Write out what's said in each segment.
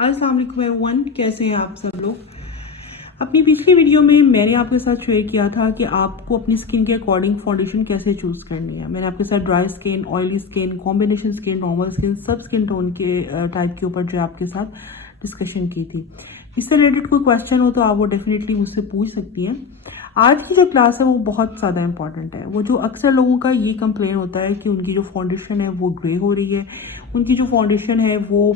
अस्सलाम वालेकुम एवरीवन, कैसे हैं आप सब लोग। अपनी पिछली वीडियो में मैंने आपके साथ शेयर किया था कि आपको अपनी स्किन के अकॉर्डिंग फाउंडेशन कैसे चूज़ करनी है। मैंने आपके साथ dry skin, oily skin, combination skin, normal skin, सब स्किन टोन के टाइप के ऊपर जो आपके साथ डिस्कशन की थी। इससे रिलेटेड कोई क्वेश्चन हो तो आप वो डेफिनेटली मुझसे पूछ सकती हैं। आज की जो क्लास है वो बहुत ज़्यादा इंपॉर्टेंट है। वो जो अक्सर लोगों का ये कंप्लेन होता है कि उनकी जो फाउंडेशन है वो ग्रे हो रही है, उनकी जो फाउंडेशन है वो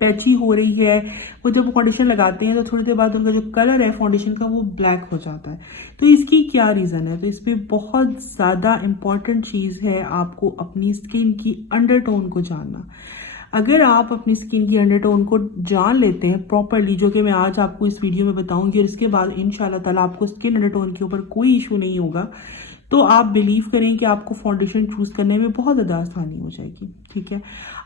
पैची हो रही है। वो जब फाउंडेशन लगाते हैं तो थोड़ी देर बाद उनका जो कलर है फाउंडेशन का वो ब्लैक हो जाता है। तो इसकी क्या रीज़न है? तो इस पर बहुत ज़्यादा इम्पॉर्टेंट चीज़ है आपको अपनी स्किन की अंडरटोन को जानना। अगर आप अपनी स्किन की अंडरटोन को जान लेते हैं प्रॉपरली, जो कि मैं आज आपको इस वीडियो में बताऊंगी, और इसके बाद इंशाल्लाह ताला आपको स्किन अंडरटोन के ऊपर कोई इशू नहीं होगा, तो आप बिलीव करें कि आपको फाउंडेशन चूज़ करने में बहुत ज़्यादा आसानी हो जाएगी। ठीक है,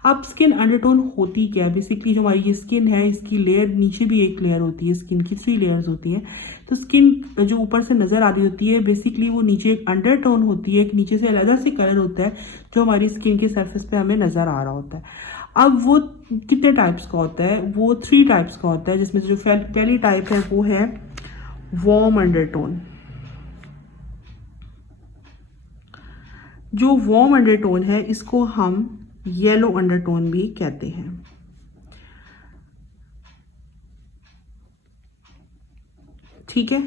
अब स्किन अंडरटोन होती क्या है? बेसिकली जो हमारी ये स्किन है, इसकी लेयर नीचे भी एक लेयर होती है, स्किन की 3 लेयर्स होती हैं। तो स्किन जो ऊपर से नज़र आ रही होती है, बेसिकली वो नीचे एक अंडरटोन होती है, एक नीचे से अलग से कलर होता है जो हमारी स्किन के सरफेस पे हमें नज़र आ रहा होता है। अब वो कितने टाइप्स का होता है? वो 3 टाइप्स का होता है, जिसमें से जो पहली टाइप है वो है वार्म अंडरटोन। जो वार्म अंडरटोन है इसको हम येलो अंडरटोन भी कहते हैं। ठीक है,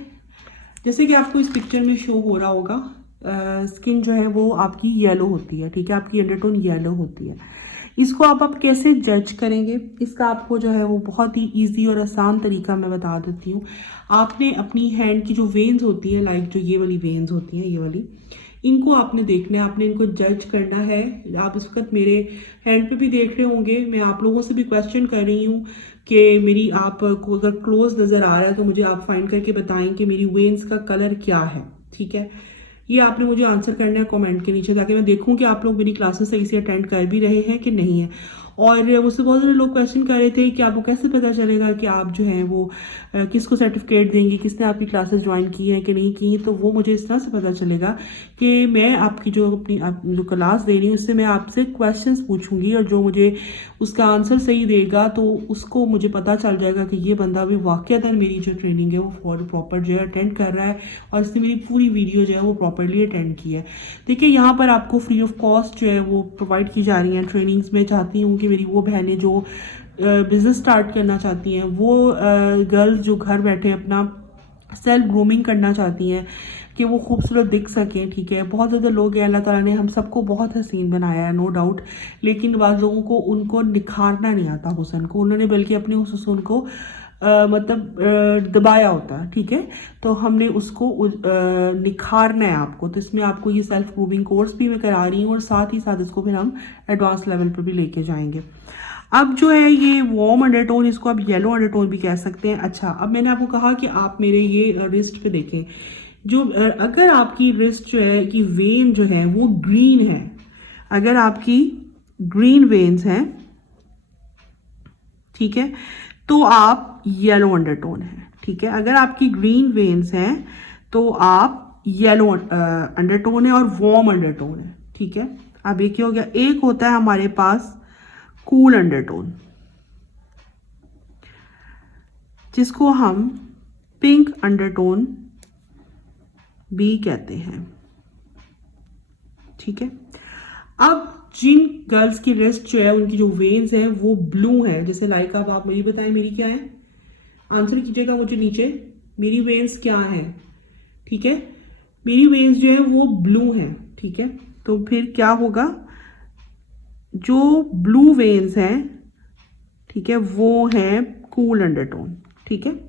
जैसे कि आपको इस पिक्चर में शो हो रहा होगा, स्किन जो है वो आपकी येलो होती है। ठीक है, आपकी अंडरटोन येलो होती है। इसको आप कैसे जज करेंगे? इसका आपको जो है वो बहुत ही इजी और आसान तरीका मैं बता देती हूँ। आपने अपनी हैंड की जो वेन्स होती है, लाइक जो ये वाली वेन्स होती हैं, ये वाली, इनको आपने देखना है, आपने इनको जज करना है। आप इस वक्त मेरे हैंड पे भी देख रहे होंगे, मैं आप लोगों से भी क्वेश्चन कर रही हूँ कि मेरी आपको अगर क्लोज नज़र आ रहा है तो मुझे आप फाइंड करके बताएं कि मेरी वेन्स का कलर क्या है। ठीक है, ये आपने मुझे आंसर करना है कमेंट के नीचे, ताकि मैं देखूं कि आप लोग मेरी क्लासेस सही से अटेंड कर भी रहे हैं कि नहीं है। और मुझसे बहुत सारे लोग क्वेश्चन कर रहे थे कि आपको कैसे पता चलेगा कि आप जो है वो किसको सर्टिफिकेट देंगे, किसने आपकी क्लासेस ज्वाइन की है कि नहीं की। तो वो मुझे इस तरह से पता चलेगा कि मैं आपकी जो जो क्लास दे रही हूँ उससे मैं आपसे क्वेश्चंस पूछूंगी, और जो मुझे उसका आंसर सही देगा तो उसको मुझे पता चल जाएगा कि ये बंदा भी वाकईतन मेरी जो ट्रेनिंग है वो प्रॉपर जो है अटेंड कर रहा है, और इसने मेरी पूरी वीडियो जो है वो प्रॉपरली अटेंड की है। देखिए, यहाँ पर आपको फ्री ऑफ कॉस्ट जो है वो प्रोवाइड की जा रही हैं ट्रेनिंग्स। मैं चाहती हूँ कि मेरी वो बहनें जो बिजनेस स्टार्ट करना चाहती हैं, वो गर्ल्स जो घर बैठे अपना सेल्फ ग्रूमिंग करना चाहती हैं कि वो खूबसूरत दिख सकें। ठीक है, बहुत ज़्यादा लोग हैं, अल्लाह ताला ने हम सबको बहुत हसीन बनाया है, नो डाउट, लेकिन बाद लोगों को उनको निखारना नहीं आता हुस्न को, उन्होंने बल्कि अपने उस हुस्न को दबाया होता है। ठीक है, तो हमने उसको निखारना है आपको। तो इसमें आपको ये सेल्फ ग्रूमिंग कोर्स भी मैं करा रही हूँ, और साथ ही साथ इसको फिर हम एडवांस लेवल पर भी लेके जाएंगे। अब जो है ये वार्म अंडरटोन, इसको आप येलो अंडरटोन भी कह सकते हैं। अच्छा, अब मैंने आपको कहा कि आप मेरे ये रिस्ट पे देखें, जो अगर आपकी रिस्ट जो है कि वेन जो है वो ग्रीन है, अगर आपकी ग्रीन वेन्स हैं, ठीक है, तो आप येलो अंडरटोन है। ठीक है, अगर आपकी ग्रीन वेन्स हैं तो आप येलो अंडरटोन है और वार्म अंडरटोन है। ठीक है, अब एक हो गया, एक होता है हमारे पास कूल अंडरटोन, जिसको हम पिंक अंडरटोन भी कहते हैं। ठीक है, अब जिन गर्ल्स की रिस्ट जो है उनकी जो वेन्स है वो ब्लू है, जैसे लाइक अब आप मुझे बताएं मेरी क्या है, आंसर कीजिएगा मुझे नीचे, मेरी वेन्स क्या है। ठीक है, मेरी वेन्स जो है वो ब्लू है। ठीक है, तो फिर क्या होगा, जो ब्लू वेन्स हैं, ठीक है, वो है कूल अंडरटोन। ठीक है,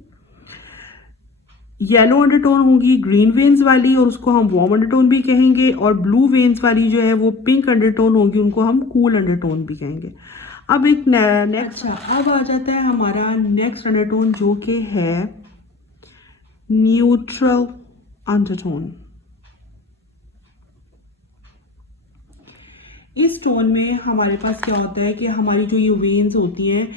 येलो अंडरटोन होगी ग्रीन वेन्स वाली, और उसको हम वार्म अंडरटोन भी कहेंगे, और ब्लू वेन्स वाली जो है वो पिंक अंडरटोन होगी, उनको हम कूल अंडरटोन भी कहेंगे। अब एक नेक्स्ट, अब आ जाता है हमारा नेक्स्ट अंडरटोन, जो कि है न्यूट्रल अंडरटोन। इस टोन में हमारे पास क्या होता है कि हमारी जो ये वेन्स होती हैं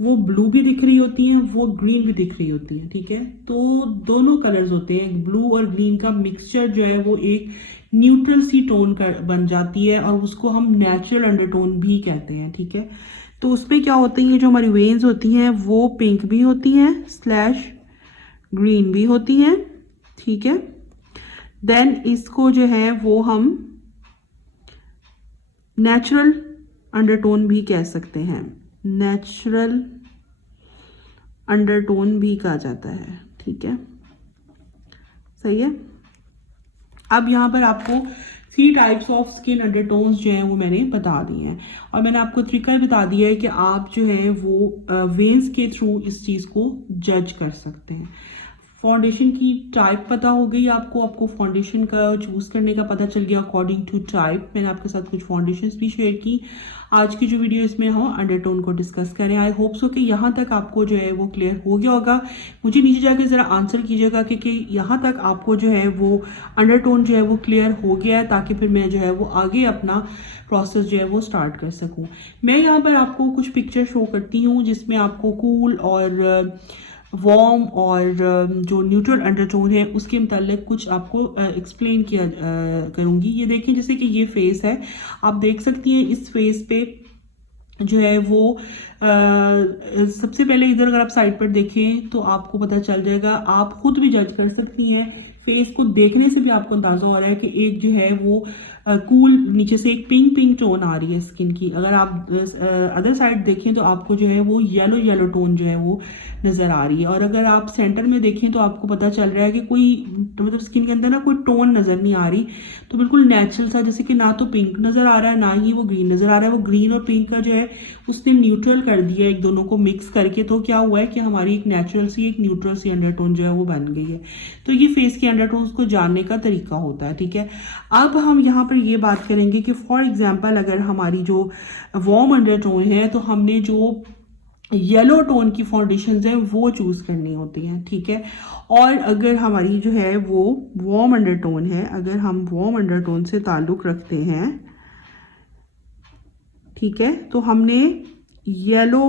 वो ब्लू भी दिख रही होती हैं, वो ग्रीन भी दिख रही होती हैं। ठीक है, तो दोनों कलर्स होते हैं, ब्लू और ग्रीन का मिक्सचर जो है वो एक न्यूट्रल सी टोन का बन जाती है, और उसको हम नेचुरल अंडरटोन भी कहते हैं। ठीक है, तो तो उसमें क्या होती है, जो हमारी वेन्स होती हैं वो पिंक भी होती हैं स्लैश ग्रीन भी होती हैं, ठीक है। देन इसको जो है वो हम नेचुरल अंडरटोन भी कह सकते हैं, नेचुरल अंडरटोन भी कहा जाता है, ठीक है, सही है। अब यहाँ पर आपको 3 टाइप्स ऑफ स्किन अंडरटोन्स जो हैं वो मैंने बता दिए हैं, और मैंने आपको तरीका भी बता दिया है कि आप जो है वो वेन्स के थ्रू इस चीज़ को जज कर सकते हैं। फाउंडेशन की टाइप पता हो गई आपको फाउंडेशन का चूज़ करने का पता चल गया अकॉर्डिंग टू टाइप। मैंने आपके साथ कुछ फाउंडेशंस भी शेयर की। आज की जो वीडियो इसमें हम अंडरटोन को डिस्कस करें। आई होप सो कि यहाँ तक आपको जो है वो क्लियर हो गया होगा। मुझे नीचे जाकर ज़रा आंसर कीजिएगा कि यहाँ तक आपको जो है वो अंडरटोन जो है वो क्लियर हो गया है, ताकि फिर मैं जो है वो आगे अपना प्रोसेस जो है वो स्टार्ट कर सकूँ। मैं यहाँ पर आपको कुछ पिक्चर शो करती हूँ जिसमें आपको कूल और वार्म और जो न्यूट्रल अंडरटोन है उसके मुतालिक कुछ आपको एक्सप्लेन किया करूँगी। ये देखें, जैसे कि ये फेस है, आप देख सकती हैं इस फेस पे जो है वो सबसे पहले इधर अगर आप साइड पर देखें तो आपको पता चल जाएगा, आप खुद भी जज कर सकती हैं। फेस को देखने से भी आपको अंदाजा हो रहा है कि एक जो है वो कूल नीचे से एक पिंक टोन आ रही है स्किन की। अगर आप अदर साइड देखें तो आपको जो है वो येलो टोन जो है वो नज़र आ रही है, और अगर आप सेंटर में देखें तो आपको पता चल रहा है कि कोई मतलब स्किन के अंदर ना कोई टोन नज़र नहीं आ रही। तो बिल्कुल नेचुरल सा, जैसे कि ना तो पिंक नज़र आ रहा है ना ही वो ग्रीन नज़र आ रहा है। वो ग्रीन और पिंक का जो है उसने न्यूट्रल कर दिया, एक दोनों को मिक्स करके। तो क्या हुआ है कि हमारी एक नेचुरल सी एक न्यूट्रल सी अंडरटोन जो है वो बन गई है। तो ये फेस के अंडरटोन्स को जानने का तरीका होता है, ठीक है। अब हम यहाँ पर ये बात करेंगे कि फॉर एग्जांपल अगर हमारी जो वार्म अंडरटोन है तो हमने जो येलो टोन की फाउंडेशन है वो चूज करनी होती हैं, ठीक है। और अगर हमारी जो है वो वार्म अंडरटोन है, अगर हम वार्म अंडरटोन से ताल्लुक रखते हैं, ठीक है, तो हमने येलो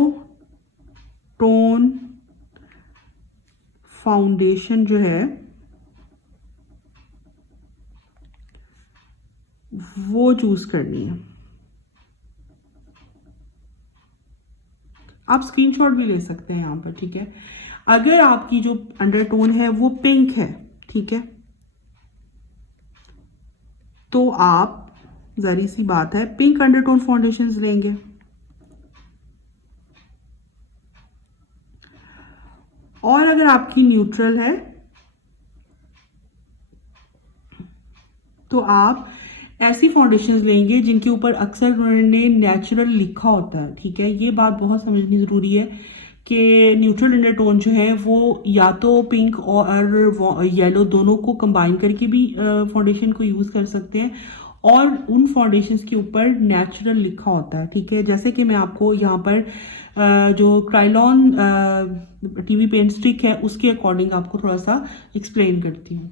टोन फाउंडेशन जो है वो चूज करनी है। आप स्क्रीनशॉट भी ले सकते हैं यहाँ पर, ठीक है। अगर आपकी जो अंडरटोन है वो पिंक है, ठीक है, तो आप जरी सी बात है पिंक अंडरटोन फाउंडेशंस लेंगे। और अगर आपकी न्यूट्रल है तो आप ऐसी फाउंडेशंस लेंगे जिनके ऊपर अक्सर उन्होंने नेचुरल लिखा होता है, ठीक है। ये बात बहुत समझनी ज़रूरी है कि न्यूट्रल अंडरटोन जो है वो या तो पिंक और येलो दोनों को कंबाइन करके भी फाउंडेशन को यूज़ कर सकते हैं, और उन फाउंडेशंस के ऊपर नेचुरल लिखा होता है, ठीक है। जैसे कि मैं आपको यहाँ पर जो क्रायोलॉन टीवी पेंट स्टिक है उसके अकॉर्डिंग आपको थोड़ा सा एक्सप्लेन करती हूँ।